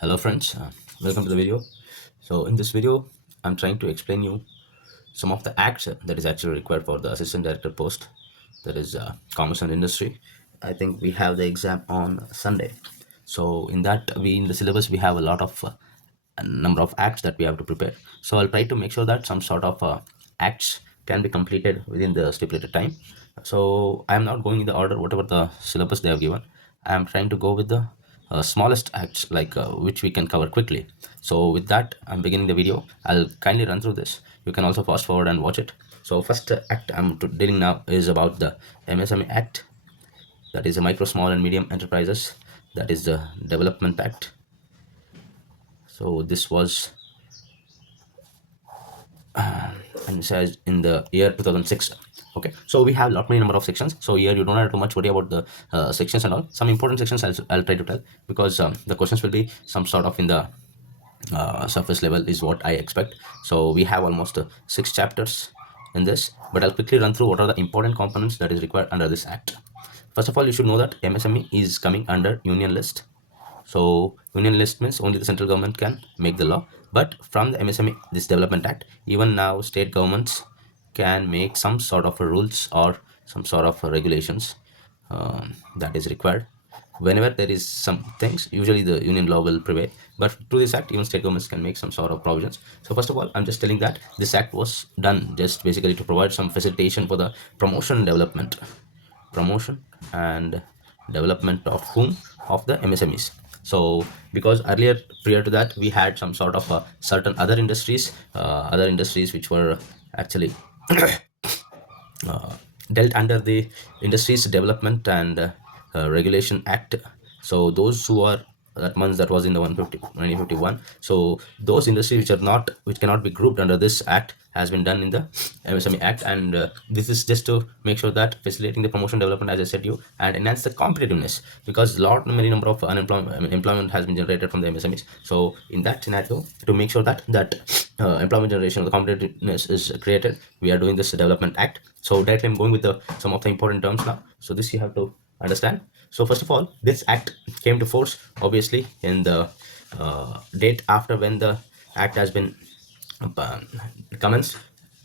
Hello friends, welcome to the video. So in this video, I'm trying to explain you some of the acts that is actually required for the assistant director post, that is commerce and industry. I think we have the exam on Sunday. So in that, we in the syllabus we have a lot of a number of acts that we have to prepare. So I'll try to make sure that some sort of acts can be completed within the stipulated time. So I'm not going in the order whatever the syllabus they have given. I'm trying to go with the smallest acts like which we can cover quickly. So with that, I'm beginning the video. I'll kindly run through this. You can also fast forward and watch it. So first act I'm dealing now is about the MSME Act, that is a micro, small and medium enterprises. That is the Development Act. So this was and says in the year 2006. Okay, so we have lot many number of sections, so here you don't have to much worry about the sections and all. Some important sections I'll try to tell, because the questions will be some sort of in the surface level is what I expect. So we have almost 6 chapters in this, but I'll quickly run through what are the important components that is required under this act. First of all, you should know that MSME is coming under union list. So union list means only the central government can make the law, but from the MSME, this Development Act, even now state governments can make some sort of a rules or some sort of a regulations that is required. Whenever there is some things, usually the union law will prevail, but through this act, even state governments can make some sort of provisions. So first of all, I'm just telling that this act was done just basically to provide some facilitation for the promotion and development of whom, of the MSMEs. So because earlier, prior to that, we had some sort of certain other industries which were actually dealt under the Industries Development and Regulation Act. So those who are that months that was in the 1951. So those industries which cannot be grouped under this act has been done in the MSME Act, and this is just to make sure that facilitating the promotion development, as I said you, and enhance the competitiveness, because lot many number of employment has been generated from the MSMEs. So in that scenario, to make sure that employment generation or the competitiveness is created, we are doing this Development Act. So directly I'm going with the some of the important terms now. So this you have to understand. So first of all, this act came to force obviously in the date after when the act has been uh, commenced,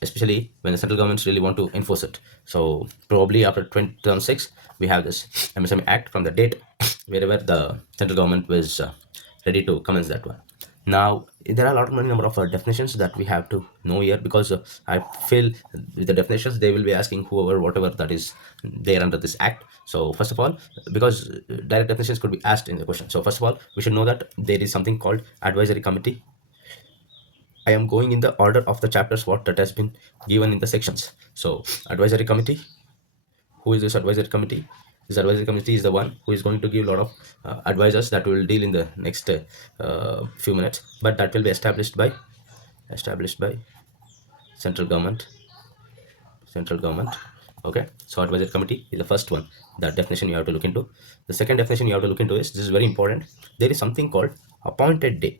especially when the central governments really want to enforce it. So probably after 2006, we have this MSME Act from the date wherever the central government was ready to commence that one. Now there are a lot of many number of definitions that we have to know here, because I feel with the definitions they will be asking whoever whatever that is there under this act. So first of all, because direct definitions could be asked in the question, so first of all we should know that there is something called advisory committee. I am going in the order of the chapters what that has been given in the sections. So advisory committee, who is this advisory committee? This advisory committee is the one who is going to give a lot of advisors that will deal in the next few minutes, but that will be established by central government. Central government. Okay, so advisory committee is the first one. That definition you have to look into. The second definition you have to look into is, this is very important, there is something called appointed day.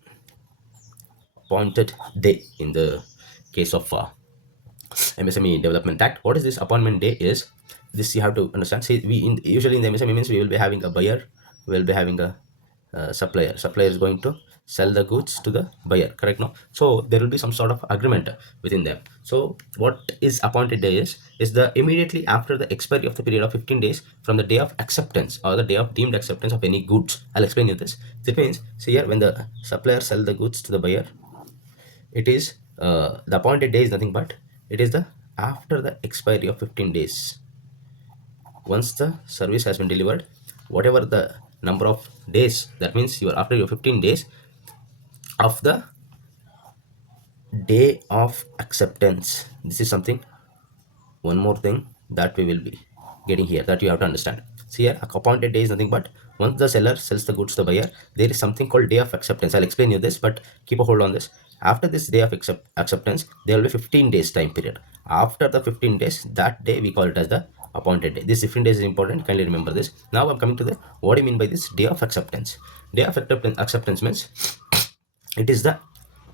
Appointed day in the case of MSME Development Act. What is this appointment day is? This you have to understand. See, usually in the MSME means we will be having a buyer, we will be having a supplier. Supplier is going to sell the goods to the buyer, correct? No, so there will be some sort of agreement within them. So what is appointed day is the immediately after the expiry of the period of 15 days from the day of acceptance or the day of deemed acceptance of any goods. I'll explain you this. It means, see here, when the supplier sell the goods to the buyer, it is the appointed day is nothing but it is the after the expiry of 15 days. Once the service has been delivered, whatever the number of days, that means you are after your 15 days of the day of acceptance. This is something, one more thing that we will be getting here that you have to understand. See here, a appointed day is nothing but once the seller sells the goods to the buyer, there is something called day of acceptance. I'll explain you this, but keep a hold on this. After this day of acceptance, there will be 15 days time period. After the 15 days, that day we call it as the appointed day. This 15 days is important, kindly remember this. Now I'm coming to the what do you mean by this day of acceptance. Day of acceptance means it is the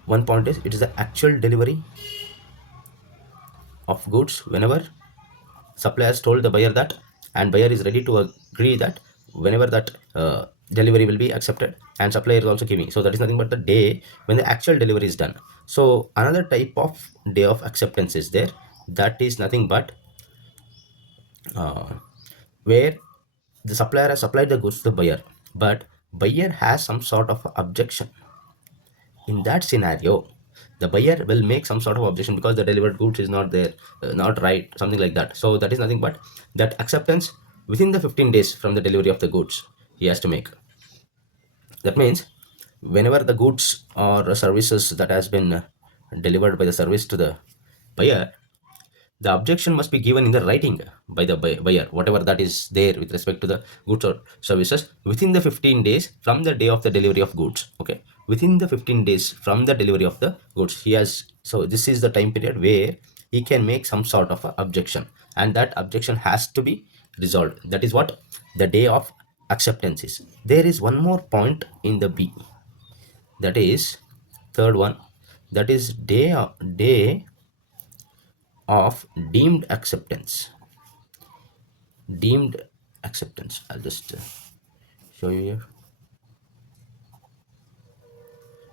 one point is it is the actual delivery of goods whenever suppliers told the buyer that, and buyer is ready to agree that whenever that delivery will be accepted, and supplier is also giving. So that is nothing but the day when the actual delivery is done. So another type of day of acceptance is there. That is nothing but where the supplier has supplied the goods to the buyer, but buyer has some sort of objection. In that scenario, the buyer will make some sort of objection because the delivered goods is not there, not right, something like that. So that is nothing but that acceptance within the 15 days from the delivery of the goods he has to make. That means whenever the goods or services that has been delivered by the service to the buyer, the objection must be given in the writing by the buyer, whatever that is there with respect to the goods or services within the 15 days from the day of the delivery of goods. Okay, within the 15 days from the delivery of the goods, he has, so this is the time period where he can make some sort of a objection, and that objection has to be resolved. That is what the day of acceptance is. There is one more point in the B, that is third one, that is day of deemed acceptance. Deemed acceptance, I'll just show you here.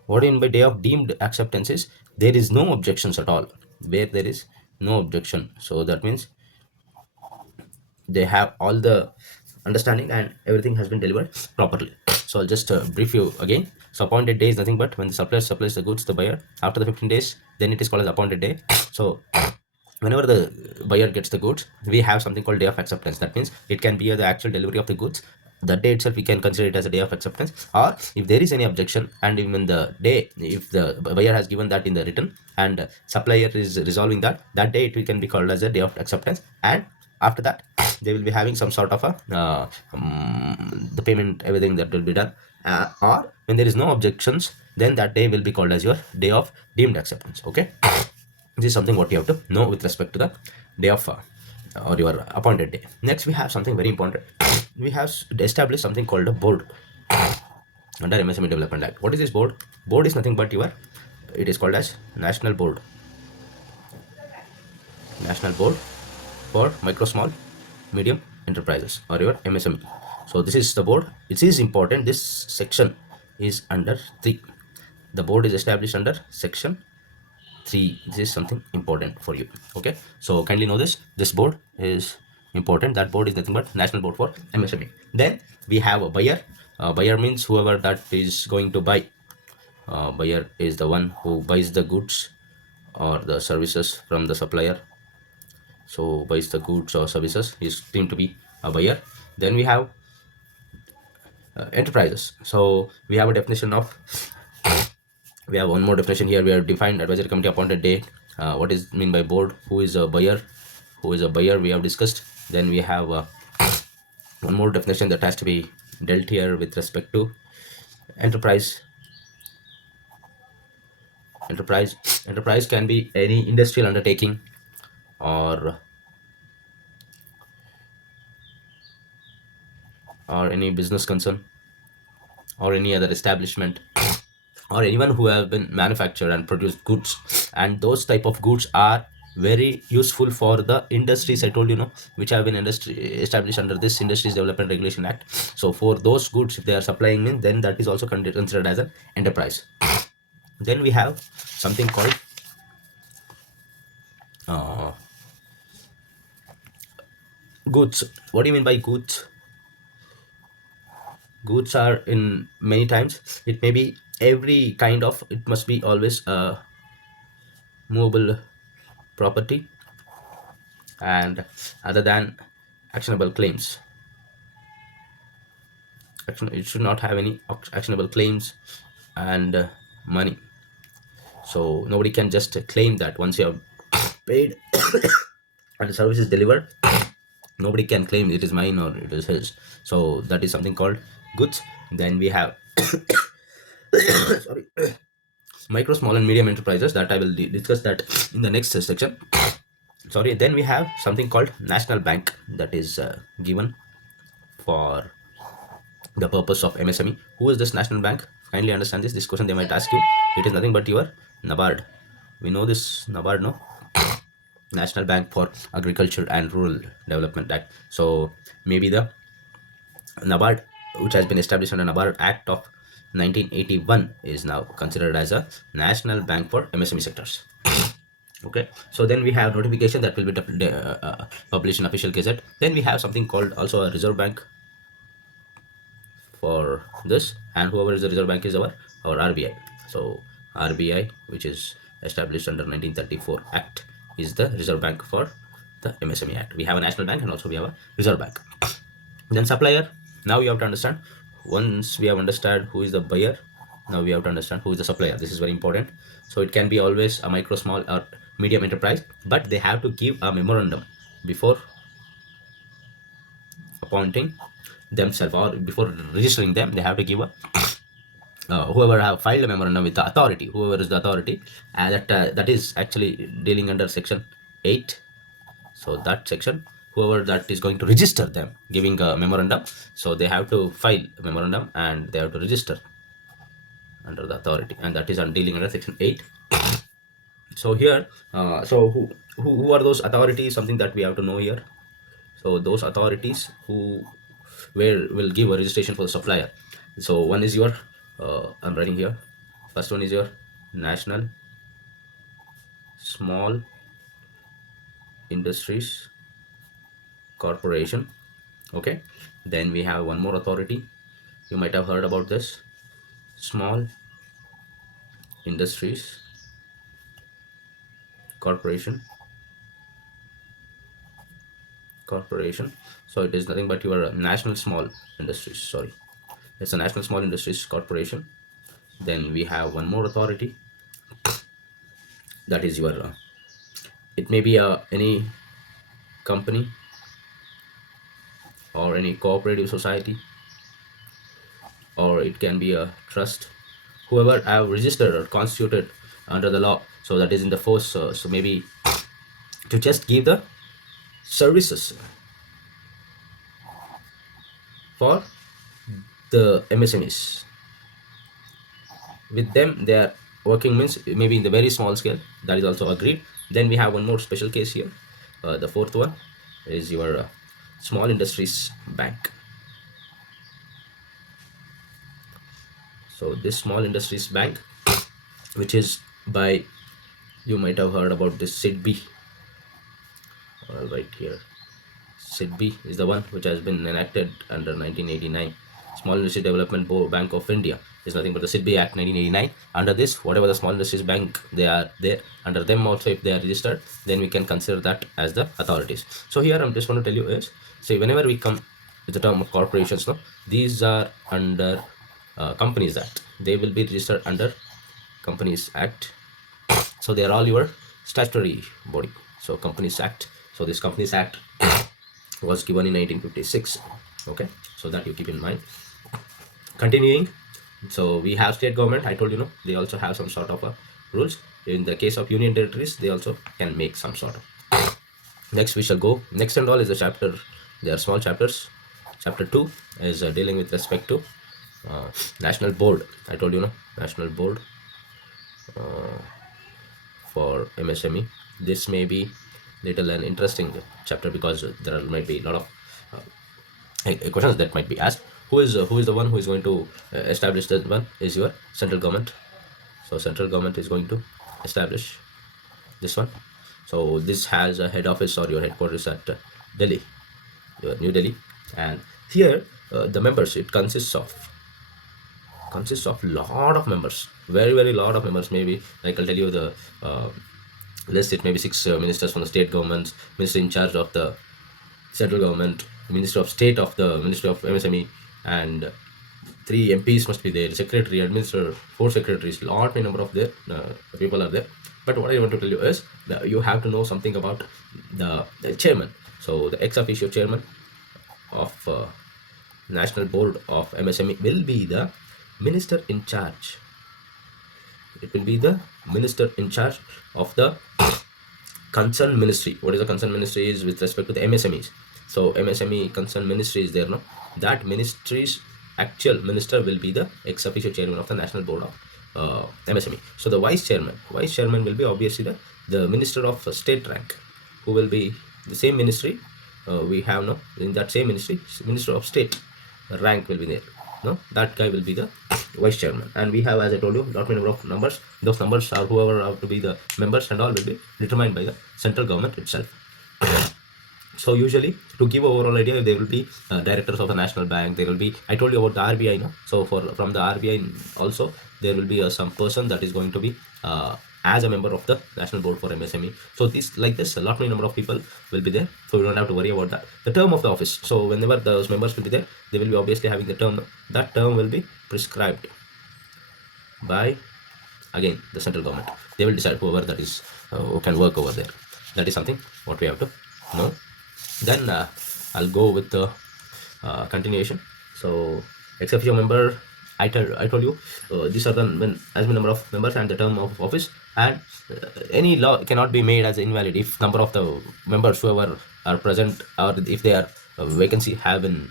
What in by day of deemed acceptance is there is no objections at all, where there is no objection. So that means they have all the understanding and everything has been delivered properly. So I'll just brief you again. So appointed day is nothing but when the supplier supplies the goods to the buyer after the 15 days, then it is called as appointed day. So whenever the buyer gets the goods, we have something called day of acceptance. That means it can be the actual delivery of the goods. That day itself we can consider it as a day of acceptance, or if there is any objection, and even the day if the buyer has given that in the written and supplier is resolving that, that day it can be called as a day of acceptance. And after that they will be having some sort of a the payment, everything that will be done, or when there is no objections, then that day will be called as your day of deemed acceptance. Okay, this is something what you have to know with respect to the day of or your appointed day. Next we have something very important. We have established something called a board under MSME Development Act. What is this board? Board is nothing but your, it is called as National Board. National Board for Micro, Small, Medium Enterprises, or your MSME. So this is the board. It is important. This section is under 3. The board is established under section 3. This is something important for you. Okay, so kindly know this. This board is important. That board is nothing but National Board for MSME. Then we have a buyer. Buyer means whoever that is going to buy. Buyer is the one who buys the goods or the services from the supplier. So buys the goods or services is deemed to be a buyer. Then we have enterprises. So we have a definition of, we have one more definition here. We have defined advisory committee appointed date. What is mean by board? Who is a buyer? Who is a buyer? We have discussed. Then we have one more definition that has to be dealt here with respect to enterprise. Enterprise can be any industrial undertaking, or any business concern, or any other establishment, or anyone who have been manufactured and produced goods, and those type of goods are very useful for the industries I told you, know, which have been industry established under this Industries Development Regulation Act. So for those goods, if they are supplying in, then that is also considered as an enterprise. Then we have something called uh, goods. What do you mean by goods? Goods are in many times, it may be every kind of, it must be always a movable property, and other than actionable claims. It should not have any actionable claims and money. So nobody can just claim that once you have paid and the service is delivered, nobody can claim it is mine or it is his. So that is something called goods. Then we have sorry, micro, small, and medium enterprises, that I will discuss that in the next section. Sorry. Then we have something called national bank, that is given for the purpose of MSME. Who is this national bank? Kindly understand this. This question they might ask you. It is nothing but your NABARD. We know this NABARD, no? National Bank for Agriculture and Rural Development Act. So maybe the NABARD, which has been established under NABARD Act of 1981 is now considered as a national bank for MSME sectors. Okay, so then we have notification that will be published in official gazette. Then we have something called also a reserve bank for this, and whoever is the reserve bank is our RBI. So RBI, which is established under 1934 Act, is the reserve bank for the MSME Act. We have a national bank and also we have a reserve bank. Then supplier, now you have to understand. Once we have understood who is the buyer, now we have to understand who is the supplier. This is very important. So it can be always a micro, small or medium enterprise, but they have to give a memorandum before appointing themselves, or before registering them. They have to give a whoever have filed a memorandum with the authority, whoever is the authority, that is actually dealing under section 8. So that section, whoever that is going to register them giving a memorandum, so they have to file a memorandum and they have to register under the authority, and that is on dealing under section 8. So here, who are those authorities, something that we have to know here. So those authorities who where will give a registration for the supplier. So one is your I'm writing here, first one is your National Small Industries Corporation. Okay, then we have one more authority, you might have heard about this, Small Industries Corporation. So it is nothing but your National Small Industries, sorry, it's a National Small Industries Corporation. Then we have one more authority, that is your it may be any company or any cooperative society, or it can be a trust, whoever have registered or constituted under the law, so that is in the force, so maybe to just give the services for the MSMEs. With them they are working, means maybe in the very small scale, that is also agreed. Then we have one more special case here, the fourth one is your Small Industries Bank. So this Small Industries Bank, which is by, you might have heard about this SIDBI, right here, SIDBI is the one which has been enacted under 1989. Small Industry Development Bank of India is nothing but the SIDBI Act 1989. Under this, whatever the Small Industries Bank they are there, under them also if they are registered, then we can consider that as the authorities. So here I'm just going to tell you is, say whenever we come with the term of corporations, no, these are under Companies Act. They will be registered under Companies Act. So they are all your statutory body. So Companies Act. So this Companies Act was given in 1956. Okay, so that you keep in mind. Continuing, so we have state government, I told you, no, they also have some sort of rules. In the case of union territories, they also can make some sort of. Next we shall go, next and all is the chapter, they are small chapters. Chapter 2 is dealing with respect to national board. I told you, no, national board for MSME. This may be little an interesting chapter because there might be a lot of questions that might be asked. Who is the one who is going to establish that one is your central government. So central government is going to establish this one. So this has a head office or your headquarters at Delhi, your New Delhi, and here the members, it consists of lot of members, very lot of members. Maybe like I'll tell you the list, it may be 6 ministers from the state governments, minister in charge of the central government, minister of state of the ministry of MSME, and 3 MPs must be there, secretary, administrator, 4 secretaries, lot many number of their people are there. But what I want to tell you is that you have to know something about the chairman. So the ex officio chairman of National Board of MSME will be the minister in charge. It will be the minister in charge of the concerned ministry. What is the concerned ministry is with respect to the MSMEs. So MSME concerned ministry is there, no? That ministry's actual minister will be the ex officio chairman of the National Board of MSME. So the vice chairman will be obviously the minister of state rank, who will be the same ministry we have, no, in that same ministry, minister of state rank will be there. no, that guy will be the vice chairman. And we have, as I told you, lot many number of numbers. Those numbers are whoever have to be the members and all will be determined by the central government itself. So usually, to give overall idea, there will be directors of the national bank. There will be, I told you about the RBI, no? So for from the RBI also, there will be some person that is going to be as a member of the national board for MSME. So this, like this, a lot many number of people will be there. So we don't have to worry about that. The term of the office. So whenever those members will be there, they will be obviously having the term. That term will be prescribed by, again, the central government. They will decide whoever that is who can work over there. That is something what we have to know. Then I'll go with the continuation. So ex officio member, I told you these are the when as many number of members and the term of office. And any law cannot be made as invalid if number of the members whoever are present, or if their vacancy have been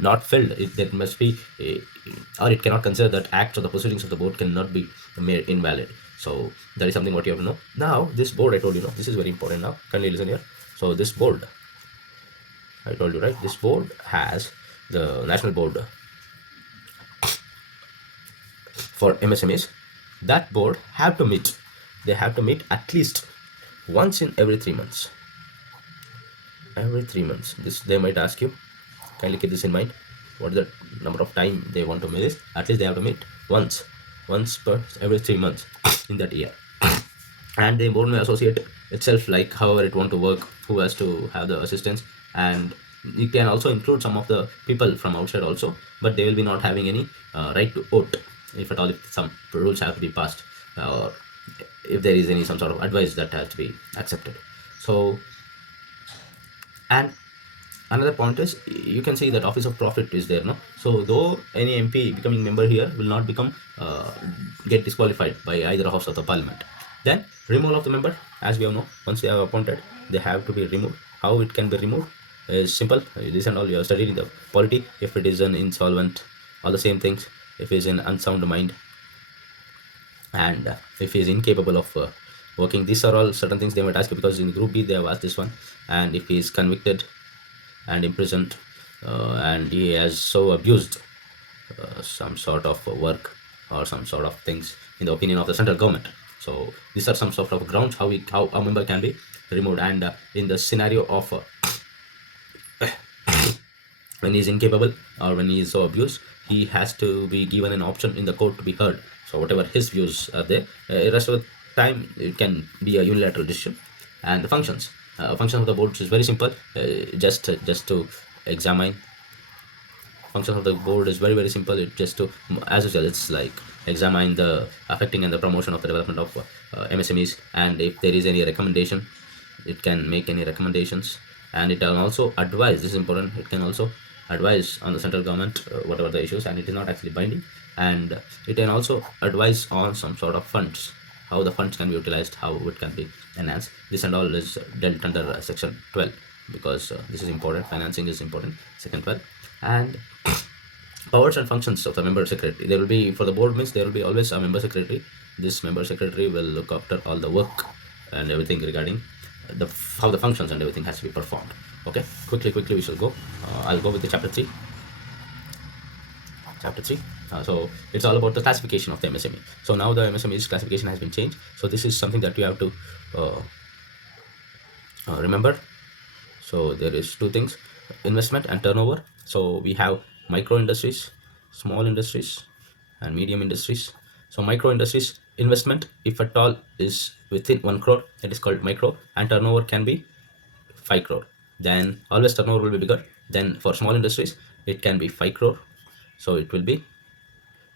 not filled. There must be or it cannot consider that acts or the proceedings of the board cannot be made invalid. So that is something what you have to know. Now this board, I told you, this is very important. Now can you listen here? So this board, I told you, right? This board has the national board for MSMEs. That board have to meet. They have to meet at least once in every 3 months. Every 3 months. This they might ask you. Kindly keep this in mind. What is the number of time they want to meet? This at least they have to meet once per every 3 months in that year. And the board may associate itself like however it want to work, who has to have the assistance. And you can also include some of the people from outside also, but they will be not having any right to vote, if at all, if some rules have to be passed, or if there is any some sort of advice that has to be accepted. So, and another point is, you can see that office of profit is there, no? So though any MP becoming member here will not become get disqualified by either house of the parliament. Then removal of the member, as we have know, once they are appointed, they have to be removed. How it can be removed is simple. This and all you have studied in the polity. If it is an insolvent, all the same things. If it is an unsound mind, and if he is incapable of working, these are all certain things they might ask you, because in group B they have asked this one. And if he is convicted and imprisoned, and he has so abused some sort of work or some sort of things in the opinion of the central government. So these are some sort of grounds how a member can be removed. And in the scenario of when he is incapable or when he is so abused, he has to be given an option in the court to be heard. So whatever his views are there, rest of the time it can be a unilateral decision. And the functions of the board is very simple. Just to examine. Function of the board is very simple. It just to, as usual, it's like examine the affecting and the promotion of the development of MSMEs. And if there is any recommendation, it can make any recommendations. And it can also advise, this is important, it can also advise on the central government whatever the issues. And it is not actually binding. And it can also advise on some sort of funds, how the funds can be utilized, how it can be enhanced. This and all is dealt under section 12, because this is important. Financing is important, section 12. And powers and functions of the member secretary, there will be, for the board means, there will be always a member secretary. This member secretary will look after all the work and everything regarding the how the functions and everything has to be performed. Okay, quickly we shall go. I'll go with the chapter 3. So it's all about the classification of the MSME. So now the MSME's classification has been changed. So this is something that you have to uh, remember. So there is two things: investment and turnover. So we have micro industries, small industries, and medium industries. So micro industries investment, if at all, is within 1 crore, it is called micro, and turnover can be 5 crore. Then always turnover will be bigger. Then for small industries, it can be 5 crore, so it will be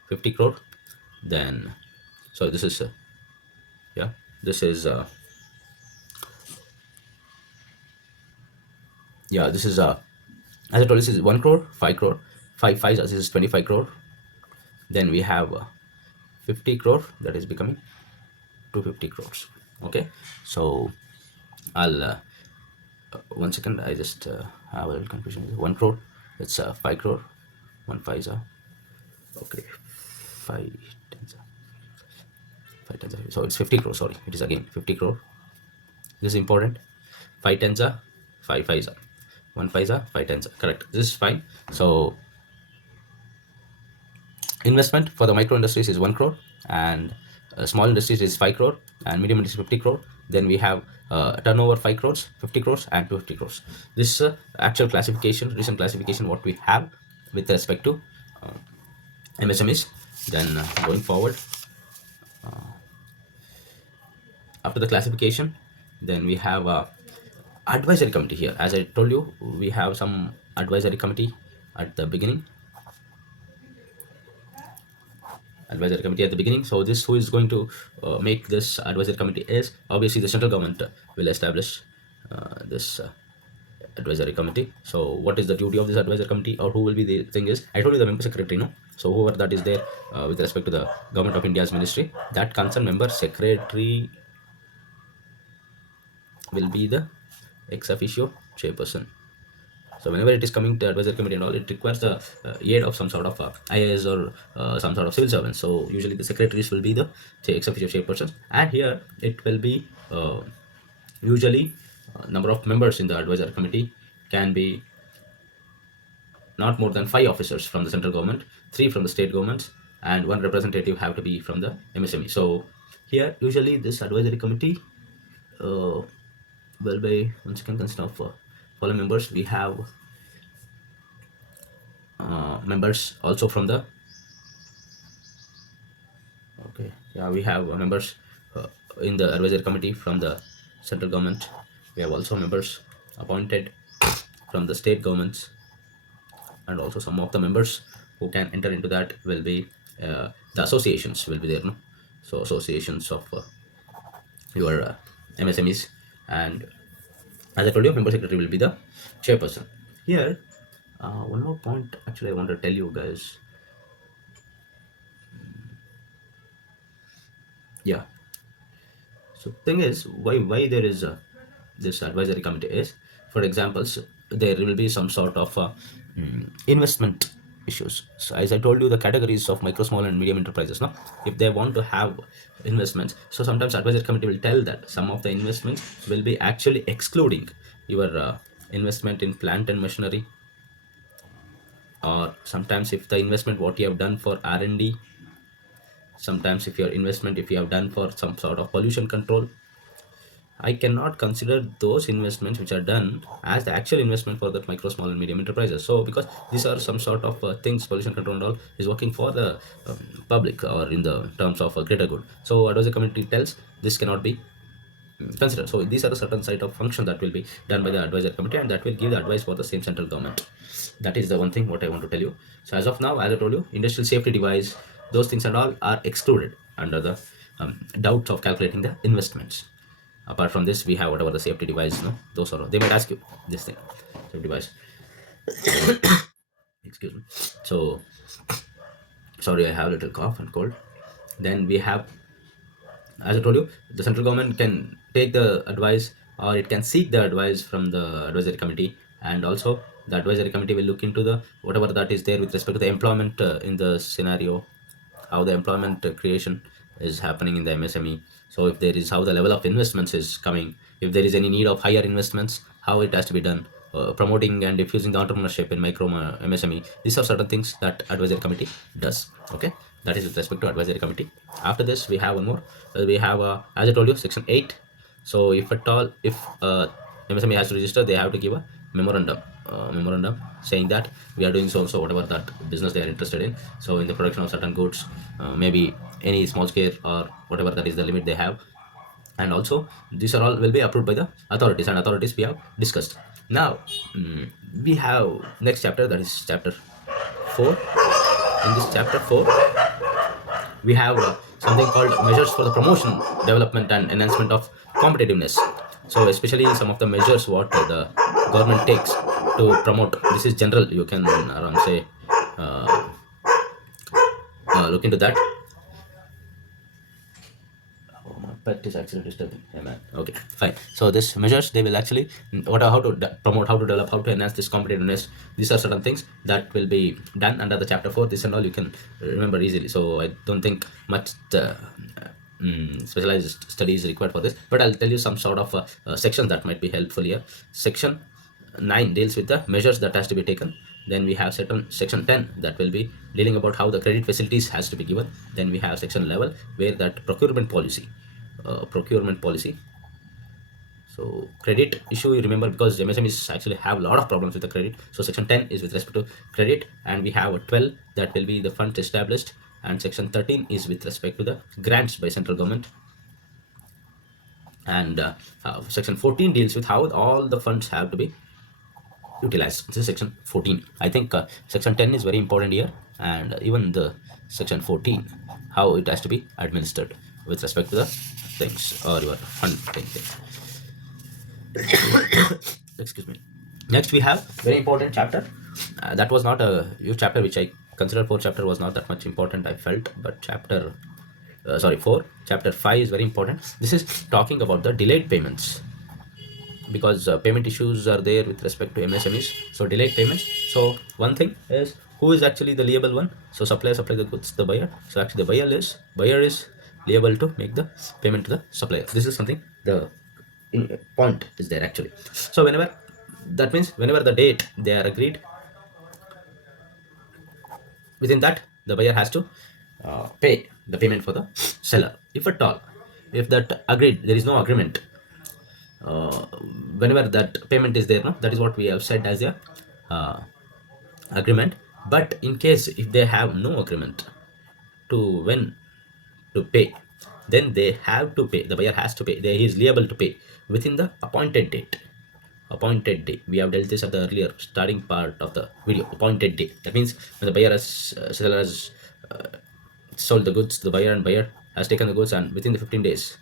50 crore. Then, so this is yeah, this is this is as I told you, this is 1 crore, 5 crore, 5 this is 25 crore. Then we have 50 crore, that is becoming 250 crores. Okay, so I'll 1 second, I just have a little confusion. 1 crore, it's 5 crore, 1 5 okay, 5 tens 5 tens so it's 50 crore, sorry, it is again 50 crore. This is important. 5 tens 5 5 1 5 5 tens, correct, this is fine. So Investment for the micro industries is 1 crore, and small industries is 5 crore, and medium industries 50 crore. Then we have turnover 5 crores, 50 crores, and 250 crores. This actual classification, recent classification, what we have with respect to MSMEs. Then going forward, after the classification, then we have advisory committee here. As I told you, we have some advisory committee at the beginning, advisory committee at the beginning. So this, who is going to make this advisory committee is obviously the central government will establish this advisory committee. So what is the duty of this advisory committee, or who will be the thing is, I told you the member secretary, no? So whoever that is there with respect to the government of India's ministry, that concerned member secretary will be the ex officio chairperson. So whenever it is coming to advisory committee and all, it requires the aid of some sort of IAS or some sort of civil servants. So usually the secretaries will be the ex officio chairpersons, and here it will be usually number of members in the advisory committee can be not more than 5 officers from the central government, 3 from the state governments, and 1 representative have to be from the MSME. So here usually this advisory committee will be, once again, consist of following members. We have members also from the, okay, yeah, we have members in the advisory committee from the central government. We have also members appointed from the state governments, and also some of the members who can enter into that will be the associations will be there, no? So associations of your MSMEs, and as I told you, member secretary will be the chairperson. Here, one more point actually I want to tell you guys. Yeah. So thing is, why there is this advisory committee is, for examples, there will be some sort of investment issues. So as I told you, the categories of micro, small, and medium enterprises. Now, if they want to have investments, so sometimes advisory committee will tell that some of the investments will be actually excluding your investment in plant and machinery, or sometimes if the investment what you have done for R&D, sometimes if your investment if you have done for some sort of pollution control, I cannot consider those investments which are done as the actual investment for the micro, small, and medium enterprises. So, because these are some sort of things, pollution control and all is working for the public, or in the terms of a greater good. So, advisory committee tells this cannot be considered. So, these are a certain side of function that will be done by the advisory committee, and that will give the advice for the same central government. That is the one thing what I want to tell you. So, as of now, as I told you, industrial safety device, those things and all are excluded under the doubts of calculating the investments. Apart from this, we have whatever the safety device, no, those are, they might ask you this thing, safety device, excuse me. So sorry, I have a little cough and cold. Then we have, as I told you, the central government can take the advice, or it can seek the advice from the advisory committee, and also the advisory committee will look into the whatever that is there with respect to the employment in the scenario, how the employment creation is happening in the MSME. So if there is, how the level of investments is coming, if there is any need of higher investments, how it has to be done, promoting and diffusing the entrepreneurship in micro MSME. These are certain things that advisory committee does. Okay, that is with respect to advisory committee. After this, we have one more. We have, as I told you, section 8. So if at all, if MSME has to register, they have to give a memorandum saying that we are doing so so whatever that business they are interested in. So in the production of certain goods, maybe any small scale or whatever that is the limit they have, and also these are all will be approved by the authorities, and authorities we have discussed. Now we have next chapter, that is chapter 4. In this chapter 4, we have something called measures for the promotion, development, and enhancement of competitiveness. So especially some of the measures what the government takes to promote, this is general, you can around say uh, look into that. Oh, my pet is actually disturbing. Yeah, man. Okay, fine. So this measures, they will actually what, how to promote, how to develop, how to enhance this competitiveness. These are certain things that will be done under the chapter 4. This and all you can remember easily. So I don't think much specialized study is required for this. But I'll tell you some sort of section that might be helpful here. Section 9 deals with the measures that has to be taken Then we have section 10 that will be dealing about how the credit facilities has to be given. Then we have section 11 where that procurement policy. So credit issue, you remember, because MSMEs actually have a lot of problems with the credit. So section 10 is with respect to credit, and we have a 12 that will be the funds established, and section 13 is with respect to the grants by central government, and section 14 deals with how all the funds have to be utilized. This is section 14. I think section 10 is very important here, and even the section 14, how it has to be administered with respect to the things or your fund things. Excuse me. Next we have very important chapter. That was not a huge chapter, which I consider. Fourth chapter was not that much important, I felt, but sorry, 4 chapter 5 is very important. This is talking about the delayed payments, because payment issues are there with respect to MSMEs. So delayed payments. So one thing is, who is actually the liable one? So supplier supply the goods, the buyer. So actually the buyer is liable to make the payment to the supplier. This is something the point is there actually. So whenever, that means whenever the date they are agreed, within that the buyer has to pay the payment for the seller. If at all, if that agreed, there is no agreement, uh, whenever that payment is there, no, that is what we have said as a uh, agreement. But in case if they have no agreement to when to pay, then they have to pay, the buyer has to pay, he is liable to pay within the appointed date. Appointed day, we have dealt this at the earlier starting part of the video. Appointed day, that means when the buyer has seller has sold the goods to the buyer, and buyer has taken the goods, and within the 15 days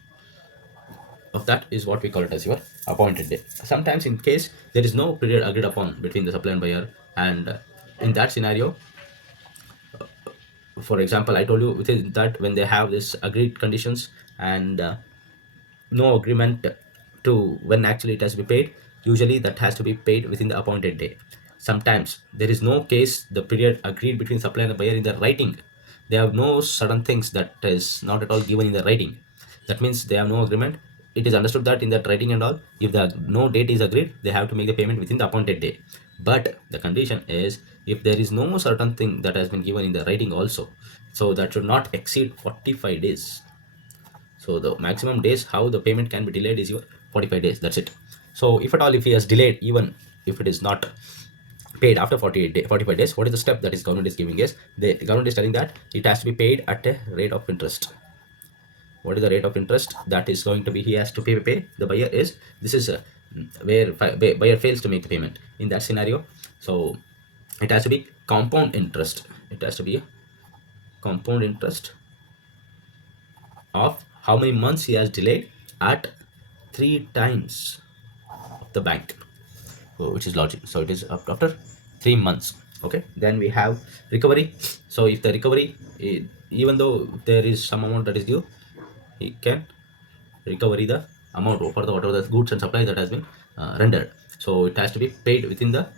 of that is what we call it as your appointed day. Sometimes in case there is no period agreed upon between the supplier and buyer, and in that scenario, for example, I told you within that when they have this agreed conditions, and no agreement to when actually it has to be paid, usually that has to be paid within the appointed day. Sometimes there is no case the period agreed between supplier and the buyer in the writing. They have no certain things that is not at all given in the writing. That means they have no agreement. It is understood that in that writing and all, if the no date is agreed, they have to make the payment within the appointed day. But the condition is, if there is no certain thing that has been given in the writing also, so that should not exceed 45 days. So the maximum days how the payment can be delayed is your 45 days. That's it. So if at all, if he has delayed, even if it is not paid after 45 days, what is the step that is government is giving is, the government is telling that it has to be paid at a rate of interest. What is the rate of interest that is going to be, he has to pay the buyer is, this is where buyer fails to make the payment in that scenario. So it has to be compound interest. It has to be a compound interest of how many months he has delayed at 3 times of the bank, which is logic. So it is after 3 months. Okay, then we have recovery. So if the recovery, even though there is some amount that is due, he can recover the amount for the whatever the goods and supplies that has been rendered. So it has to be paid within the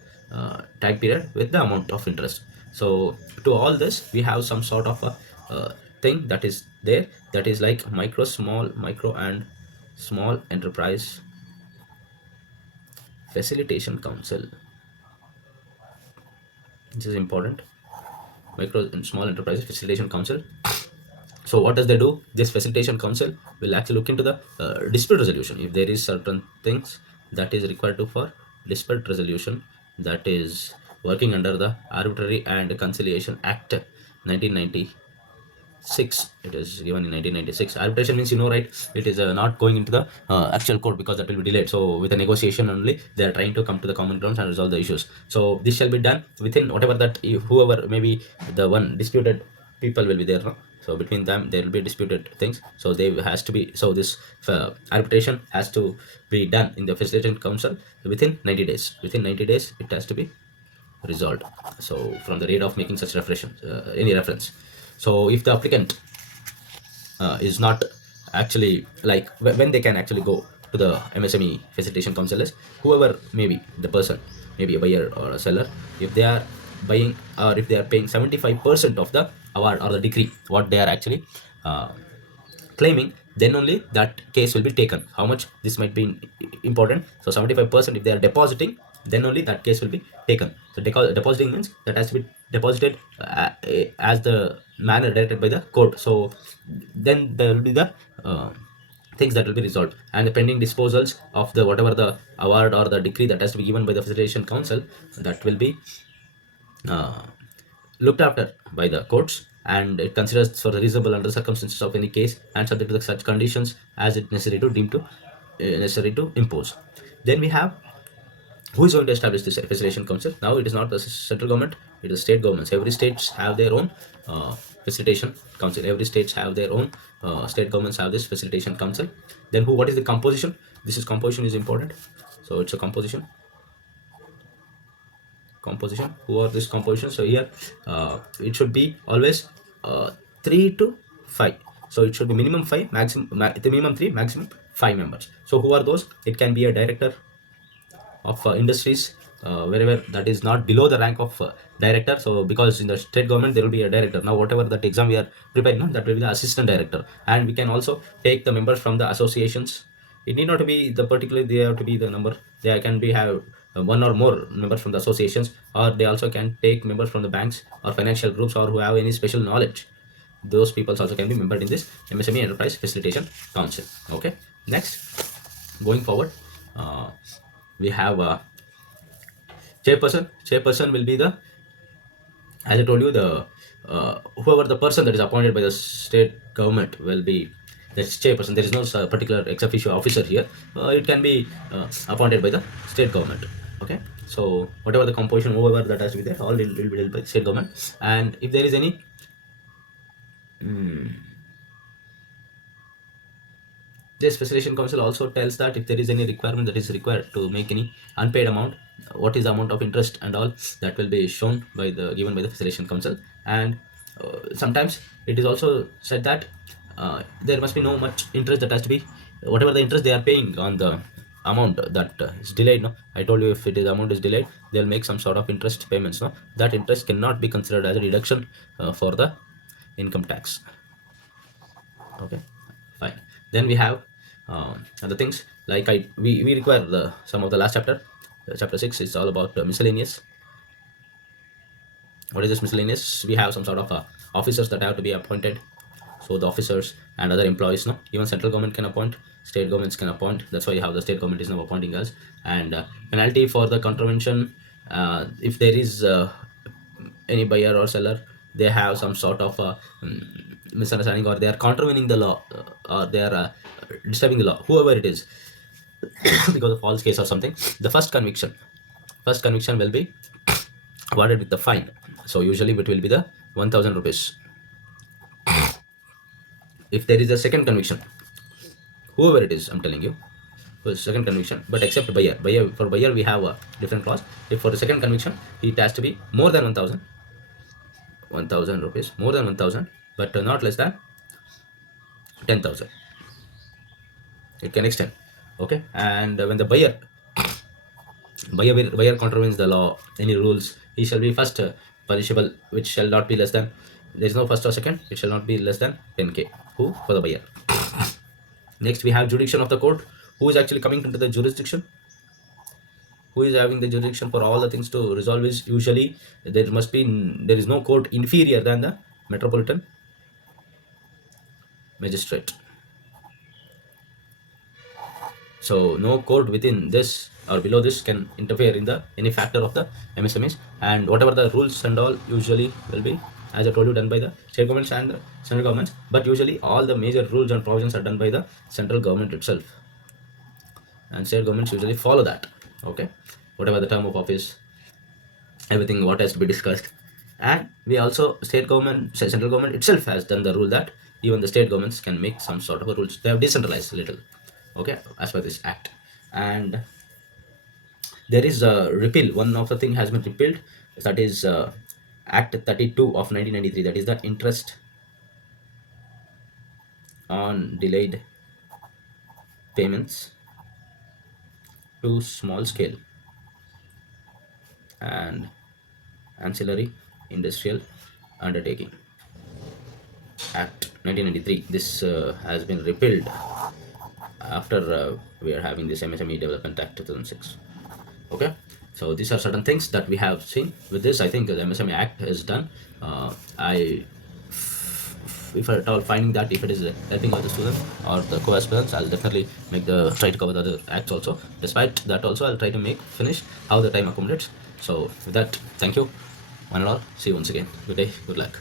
time period with the amount of interest. So to all this, we have some sort of a thing that is there, that is like micro and small enterprise facilitation council. This is important. Micro and small enterprises facilitation council. So what does they do? This facilitation council will actually look into the dispute resolution. If there is certain things that is required to for dispute resolution, that is working under the Arbitrary and Conciliation Act 1996. It is given in 1996. Arbitration means, you know, right, it is not going into the actual court, because that will be delayed. So with a negotiation only, they are trying to come to the common grounds and resolve the issues. So this shall be done within whatever that, if whoever maybe the one disputed people will be there, no? So between them there will be disputed things, so they has to be, so this arbitration has to be done in the facilitation council within 90 days. Within 90 days it has to be resolved. So from the rate of making such reference, any reference. So if the applicant is not actually like, when they can actually go to the MSME facilitation council is, whoever maybe the person, maybe a buyer or a seller, if they are buying, or if they are paying 75% of the award or the decree what they are actually uh, claiming, then only that case will be taken. How much, this might be important. So 75% if they are depositing, then only that case will be taken. So depositing means that has to be deposited as the manner directed by the court. So then there will be the things that will be resolved, and the pending disposals of the whatever the award or the decree that has to be given by the facilitation council, that will be uh, looked after by the courts, and it considers for the reasonable under circumstances of any case and subject to the such conditions as it necessary to deem to necessary to impose. Then we have who is going to establish this facilitation council. Now it is not the central government, it is state governments. Every states have their own facilitation council. Every states have their own state governments have this facilitation council. Then who, what is the composition? This is composition is important. So it's a composition. Who are this composition? So here it should be always 3 to 5. So it should be minimum 5, maximum the minimum 3, maximum 5 members. So who are those? It can be a director of industries, wherever that is not below the rank of director. So because in the state government there will be a director. Now whatever that exam we are preparing, no, that will be the assistant director. And we can also take the members from the associations. It need not to be the particular, they have to be the number. They can be have one or more members from the associations, or they also can take members from the banks or financial groups, or who have any special knowledge. Those people also can be membered in this MSME Enterprise Facilitation Council. Okay, next, going forward, we have chairperson will be the, as I told you, the whoever the person that is appointed by the state government will be, that's chairperson. There is no particular ex officio officer here. It can be appointed by the state government. Okay, so whatever the composition, whoever that has to be there, all will be held by state government. And if there is any this facilitation council also tells that if there is any requirement that is required to make any unpaid amount, what is the amount of interest and all, that will be shown by the given by the facilitation council. And sometimes it is also said that there must be no much interest that has to be, whatever the interest they are paying on the amount that is delayed. No, I told you, if it is amount is delayed, they'll make some sort of interest payments. No, that interest cannot be considered as a deduction for the income tax. Okay, fine. Then we have other things like we require the some of the last chapter. Chapter 6 is all about miscellaneous. What is this miscellaneous? We have some sort of officers that have to be appointed. So the officers and other employees, no, even central government can appoint, state governments can appoint. That's why you have the state government is now appointing us. And penalty for the contravention, if there is any buyer or seller, they have some sort of misunderstanding, or they are contravening the law, or they are disturbing the law, whoever it is, because of false case or something, the first conviction will be awarded with the fine. So usually it will be the 1000 rupees. If there is a second conviction, whoever it is, I'm telling you, for second conviction, but except buyer, for buyer we have a different clause. If for the second conviction, it has to be more than 1000 rupees, more than 1000, but not less than 10,000. It can extend. Okay, and when the buyer contravenes the law, any rules, he shall be first punishable, which shall not be less than, there is no first or second, it shall not be less than 10k. Who? For the buyer. Next we have jurisdiction of the court. Who is actually coming into the jurisdiction? Who is having the jurisdiction for all the things to resolve is usually, there is no court inferior than the metropolitan magistrate. So no court within this or below this can interfere in the any factor of the MSMEs, and whatever the rules and all usually will be, as I told you, done by the state governments and the central governments. But usually all the major rules and provisions are done by the central government itself, and state governments usually follow that. Okay, whatever the term of office, everything what has to be discussed. And we also, state government, central government itself has done the rule that even the state governments can make some sort of a rules. They have decentralized a little. Okay, as per this act. And there is a repeal, one of the thing has been repealed, that is act 32 of 1993, that is the interest on delayed payments to small scale and ancillary industrial undertaking, act 1993. This has been repealed after we are having this MSME Development Act 2006. Okay, So these are certain things that we have seen. With this, I think the MSME Act is done. I if at all finding that if it is helping other students or the co-aspirants, I'll definitely make the try to cover the other acts also. Despite that also, I'll try to make finish how the time accommodates. So with that, thank you one and all. See you once again. Good day, good luck.